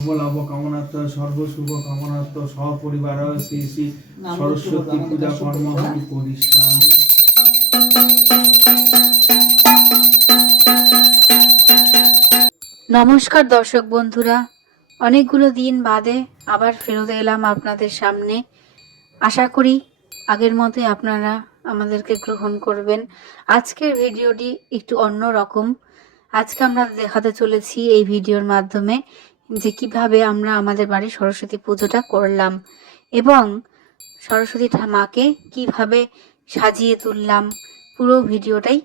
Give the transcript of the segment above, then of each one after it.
লাভ কামনার্থ সর্বশুভ কামনার্থ সপরিবার শ্রী শ্রী সরস্বতী পূজা কর্ম আমি করিষ্যামি। নমস্কার দর্শক বন্ধুরা, অনেকগুলো দিন বাদে আবার ফেরত এলাম আপনাদের সামনে। আশা করি আগের মতোই আপনারা আমাদেরকে গ্রহণ করবেন। আজকের ভিডিওটি একটু অন্য রকম। আজকে আমরা দেখাতে চলেছি এই ভিডিওর মাধ্যমে যে কিভাবে আমরা আমাদের বাড়ির সরস্বতী পুজোটা করলাম এবং সরস্বতী মাকে কিভাবে সাজিয়ে তুললাম, পুরো ভিডিওটাই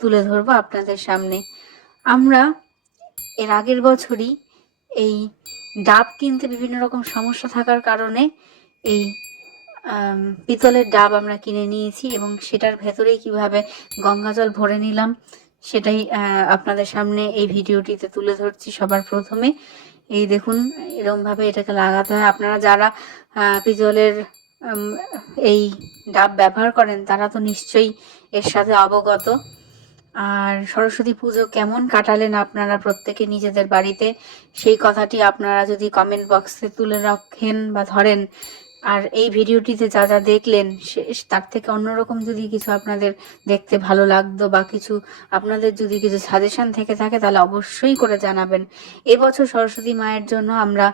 তুলে ধরবো আপনাদের সামনে। আমরা এর আগের বছরই এই ডাব কিনতে বিভিন্ন রকম সমস্যা থাকার কারণে এই পিতলের ডাব আমরা কিনে নিয়েছি এবং সেটার ভেতরেই কিভাবে গঙ্গা জল ভরে নিলাম সেটাই আপনাদের সামনে এই ভিডিওটিতে তুলে ধরছি। সবার প্রথমে এই দেখুন, এরকমভাবে এটাকে লাগাতে হয়। আপনারা যারা পিতলের এই ডাব ব্যবহার করেন তারা তো নিশ্চয়ই এর সাথে অবগত। আর সরস্বতী পুজো কেমন কাটালেন আপনারা প্রত্যেকে নিজেদের বাড়িতে, সেই কথাটি আপনারা যদি কমেন্ট বক্সে তুলে রাখেন বা ধরেন, আর এই ভিডিওটিতে যা যা দেখলেন তার থেকে অন্যরকম যদি কিছু আপনাদের দেখতে ভালো লাগতো বা কিছু আপনাদের যদি কিছু সাজেশন থেকে থাকে তাহলে অবশ্যই করে জানাবেন। এবছর সরস্বতী মায়ের জন্য আমরা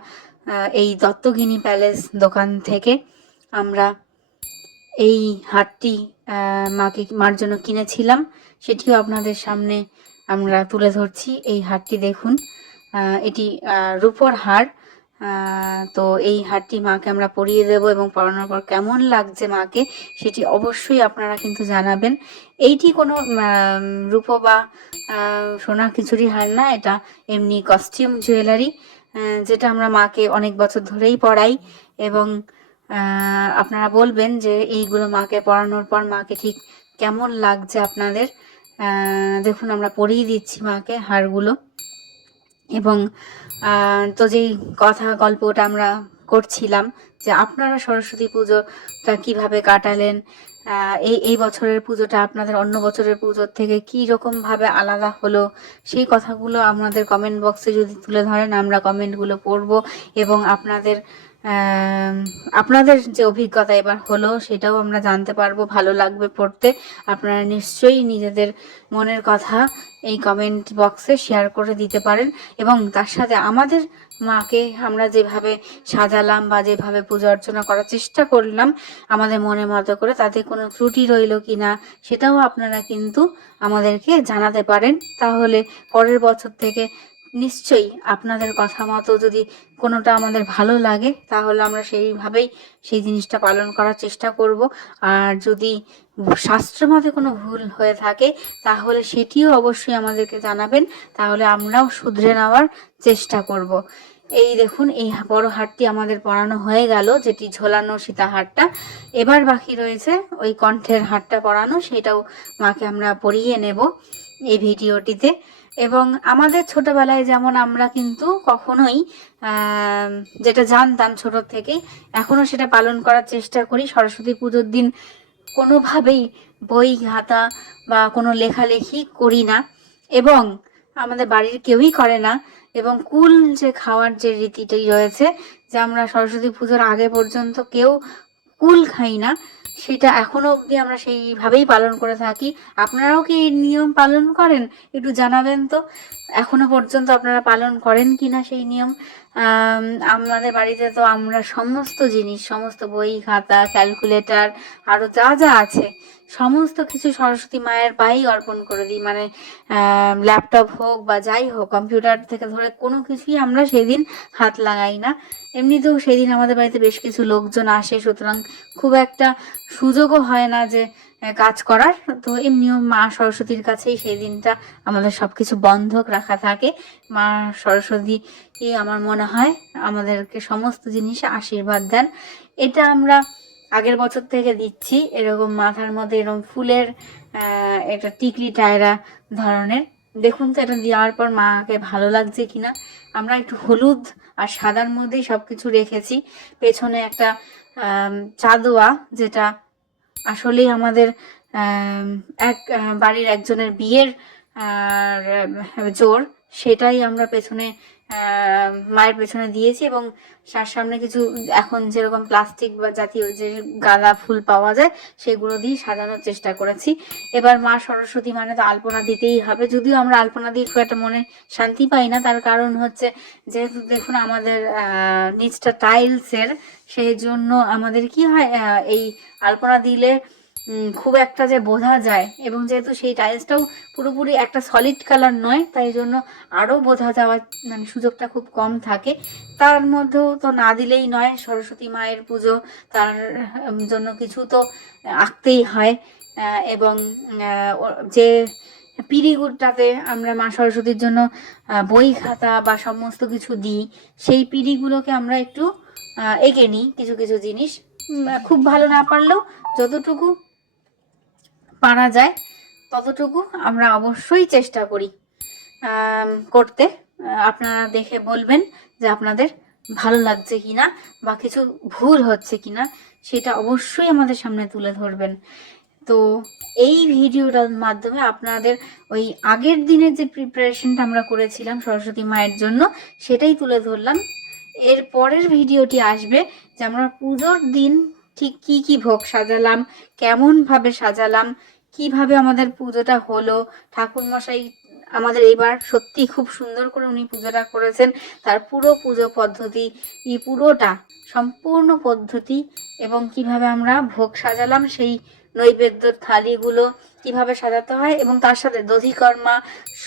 এই দত্তগিনি প্যালেস দোকান থেকে আমরা এই হারটি মার জন্য কিনেছিলাম, সেটিও আপনাদের সামনে আমরা তুলে ধরছি। এই হারটি দেখুন, এটি রূপোর হার। তো এই হারটি মাকে আমরা পরিয়ে দেব এবং পরানোর পর কেমন লাগছে মাকে সেটি অবশ্যই আপনারা কিন্তু জানাবেন। এইটি কোনো রূপো বা সোনার কিছুরই হার না, এটা এমনি কস্টিউম জুয়েলারি, যেটা আমরা মাকে অনেক বছর ধরেই পরাই এবং আপনারা বলবেন যে এইগুলো মাকে পরানোর পর মাকে ঠিক কেমন লাগছে আপনাদের। দেখুন, আমরা পরিয়ে দিচ্ছি মাকে হারগুলো এবং তো যেই কথা গল্পটা আমরা করছিলাম যে আপনারা সরস্বতী পুজোটা কিভাবে কাটালেন, এই বছরের পুজোটা আপনাদের অন্য বছরের পুজোর থেকে কী রকমভাবে আলাদা হলো, সেই কথাগুলো আমাদের কমেন্ট বক্সে যদি তুলে ধরেন আমরা কমেন্টগুলো পড়ব এবং আপনাদের যে অভিজ্ঞতা এবার হলো সেটাও আমরা জানতে পারবো, ভালো লাগবে পড়তে। আপনারা নিশ্চয়ই নিজেদের মনের কথা এই কমেন্ট বক্সে শেয়ার করে দিতে পারেন এবং তার সাথে আমাদের মাকে আমরা যেভাবে সাজালাম বা যেভাবে পূজা অর্চনা করার চেষ্টা করলাম আমাদের মনের মতো করে, তাতে কোনো ত্রুটি রইল কি না সেটাও আপনারা কিন্তু আমাদেরকে জানাতে পারেন। তাহলে পরের বছর থেকে নিশ্চয়ই আপনাদের কথা মতো যদি কোনোটা আমাদের ভালো লাগে তাহলে আমরা সেইভাবেই সেই জিনিসটা পালন করার চেষ্টা করব। আর যদি শাস্ত্রমতে কোনো ভুল হয়ে থাকে তাহলে সেটিও অবশ্যই আমাদেরকে জানাবেন, তাহলে আমরাও শুধরে নেওয়ার চেষ্টা করব। এই দেখুন, এই বড় হারটি আমাদের পরানো হয়ে গেল, যেটি ঝোলানো সীতা হারটা। এবার বাকি রয়েছে ওই কণ্ঠের হারটা পরানো, সেটাও মাকে আমরা পরিয়ে নেব এই ভিডিওটিতে। এবং আমাদের ছোটবেলায় যেমন আমরা কিন্তু কখনোই যেটা জানতাম ছোট থেকেই এখনও সেটা পালন করার চেষ্টা করি। সরস্বতী পুজোর দিন কোনোভাবেই বই খাতা বা কোনো লেখালেখি করি না এবং আমাদের বাড়ির কেউই করে না। এবং কুল যে খাওয়ার যে রীতিটি রয়েছে যে আমরা সরস্বতী পুজোর আগে পর্যন্ত কেউ কুল খাই না, সেটা এখনো অবধি আমরা সেইভাবেই পালন করে থাকি। আপনারাও কি এই নিয়ম পালন করেন? একটু জানাবেন তো এখনো পর্যন্ত আপনারা পালন করেন কি না সেই নিয়ম। আমাদের বাড়িতে তো আমরা সমস্ত জিনিস, সমস্ত বই খাতা ক্যালকুলেটর আরও যা যা আছে সমস্ত কিছু সরস্বতী মায়ের পায়েই অর্পণ করে দিই। মানে ল্যাপটপ হোক বা যাই হোক, কম্পিউটার থেকে ধরে কোনো কিছুই আমরা সেদিন হাত লাগাই না। এমনিতেও সেদিন আমাদের বাড়িতে বেশ কিছু লোকজন আসে, সুতরাং খুব একটা সুযোগও হয় না যে কাজ করার। তো এমনিও মা সরস্বতীর কাছেই সেই দিনটা আমাদের সব কিছু বন্ধক রাখা থাকে। মা সরস্বতী আমার মনে হয় আমাদেরকে সমস্ত জিনিসে আশীর্বাদ দেন। এটা আমরা আগের বছর থেকে দিচ্ছি। এরকম মাথার মধ্যে এরকম ফুলের একটা টিকলি টায়রা ধরনের, দেখুন তো এটা দেওয়ার পর মাকে ভালো লাগছে কিনা। আমরা একটু হলুদ আর সাদার মধ্যেই সব কিছু রেখেছি। পেছনে একটা চাঁদোয়া, যেটা আসলেই আমাদের এক বাড়ির একজনের বিয়ের জোর, সেটাই আমরা পেছনে মায়ের পেছনে দিয়েছি এবং তার সামনে কিছু এখন যেরকম প্লাস্টিক বা জাতীয় যে গাঁদা ফুল পাওয়া যায় সেগুলো দিয়ে সাজানোর চেষ্টা করেছি। এবার মা সরস্বতী মানে তো আলপনা দিতেই হবে, যদিও আমরা আলপনা দিয়ে খুব একটা মনে শান্তি পাই না, তার কারণ হচ্ছে যেহেতু দেখুন আমাদের নিচটা টাইলসের, সেই জন্য আমাদের কি হয় এই আলপনা দিলে খুব একটা যে বোঝা যায়, এবং যেহেতু সেই টাইলসটাও পুরোপুরি একটা সলিড কালার নয়, তাই জন্য আরও বোঝা যাওয়ার মানে সুযোগটা খুব কম থাকে। তার মধ্যেও তো না দিলেই নয়, সরস্বতী মায়ের পুজো, তার জন্য কিছু তো আঁকতেই হয়। এবং যে পিঁড়িগুলোটাতে আমরা মা সরস্বতীর জন্য বই খাতা বা সমস্ত কিছু দিই, সেই পিঁড়িগুলোকে আমরা একটু এঁকে নিই কিছু কিছু জিনিস, খুব ভালো না পারলেও যতটুকু পারা যায় ততটুকু আমরা অবশ্যই চেষ্টা করি করতে। আপনারা দেখে বলবেন যে আপনাদের ভালো লাগছে কিনা বা কিছু ভুল হচ্ছে কিনা, সেটা অবশ্যই আমাদের সামনে তুলে ধরবেন। তো এই ভিডিওটার মাধ্যমে আপনাদের ওই আগের দিনের যে প্রিপারেশনটা আমরা করেছিলাম সরস্বতী মায়ের জন্য সেটাই তুলে ধরলাম। এর পরের ভিডিওটি আসবে যে আমরা পুজোর দিন ঠিক কি কি ভোগ সাজালাম, কেমনভাবে সাজালাম, কিভাবে আমাদের পুজোটা হলো। ঠাকুরমশাই আমাদের এবার সত্যি খুব সুন্দর করে উনি পুজোটা করেছেন, তার পুরো পুজো পদ্ধতি এই পুরোটা সম্পূর্ণ পদ্ধতি, এবং কিভাবে আমরা ভোগ সাজালাম, সেই নৈবেদ্যর থালিগুলো কিভাবে সাজাতে হয়, এবং তার সাথে দধিকর্মা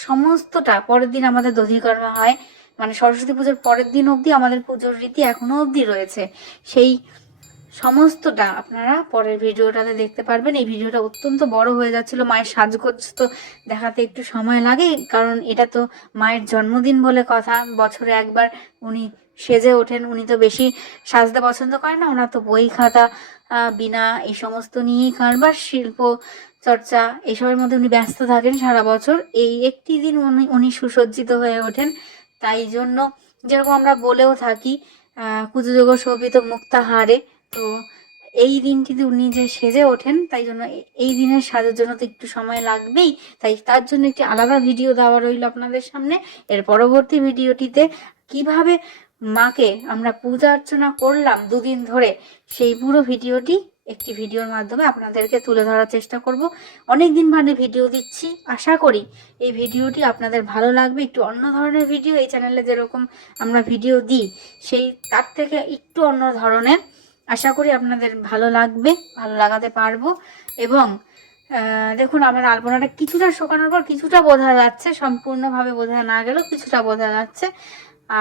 সমস্তটা। পরের দিন আমাদের দধিকর্মা হয়, মানে সরস্বতী পুজোর পরের দিন অবধি আমাদের পুজোর রীতি এখনো অবধি রয়েছে, সেই সমস্তটা আপনারা পরের ভিডিওটাতে দেখতে পারবেন। এই ভিডিওটা অত্যন্ত বড় হয়ে যাচ্ছিল, মায়ের সাজগোজ তো দেখাতে একটু সময় লাগে, কারণ এটা তো মায়ের জন্মদিন বলে কথা, বছরে একবার উনি সেজে ওঠেন। উনি তো বেশি সাজতে পছন্দ করেন না, ওনার তো বই খাতা বিনা এই সমস্ত নিয়েই কারবার, শিল্প চর্চা এসবের মধ্যে উনি ব্যস্ত থাকেন সারা বছর। এই একটি দিন উনি সুসজ্জিত হয়ে ওঠেন, তাই জন্য যেরকম আমরা বলেও থাকি কুচযোগ্য শোভিত মুক্তাহারে, তো এই দিনটিতে উনি যে সেজে ওঠেন, তাই জন্য এই দিনের সাজের জন্য তো একটু সময় লাগবেই, তাই তার জন্য একটি আলাদা ভিডিও দেওয়া রইল আপনাদের সামনে। এর পরবর্তী ভিডিওটিতে কিভাবে মাকে আমরা পূজা অর্চনা করলাম দুদিন ধরে, সেই পুরো ভিডিওটি একটি ভিডিওর মাধ্যমে আপনাদেরকে তুলে ধরার চেষ্টা করব। অনেক দিন মানে ভিডিও দিচ্ছি, আশা করি এই ভিডিওটি আপনাদের ভালো লাগবে। একটু অন্য ধরনের ভিডিও, এই চ্যানেলে যেরকম আমরা ভিডিও দিই সেই তার থেকে একটু অন্য ধরনের, আশা করি আপনাদের ভালো লাগবে, ভালো লাগাতে পারবো। এবং দেখুন আমার আলপনাটা কিছুটা শুকানোর পর কিছুটা বোঝা যাচ্ছে, সম্পূর্ণভাবে বোঝা না গেলেও কিছুটা বোঝা যাচ্ছে।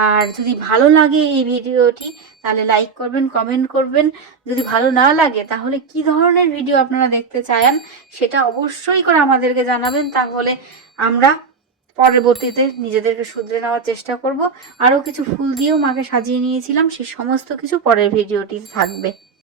আর যদি ভালো লাগে এই ভিডিওটি তাহলে লাইক করবেন, কমেন্ট করবেন। যদি ভালো না লাগে তাহলে কি ধরনের ভিডিও আপনারা দেখতে চান সেটা অবশ্যই করে আমাদেরকে জানাবেন, তাহলে আমরা পরবর্তীতে নিজেদেরকে শুধরে নেওয়ার চেষ্টা করব। আরও কিছু ফুল দিয়েও মাকে সাজিয়ে নিয়েছিলাম, সেই সমস্ত কিছু পরের ভিডিওটি থাকবে।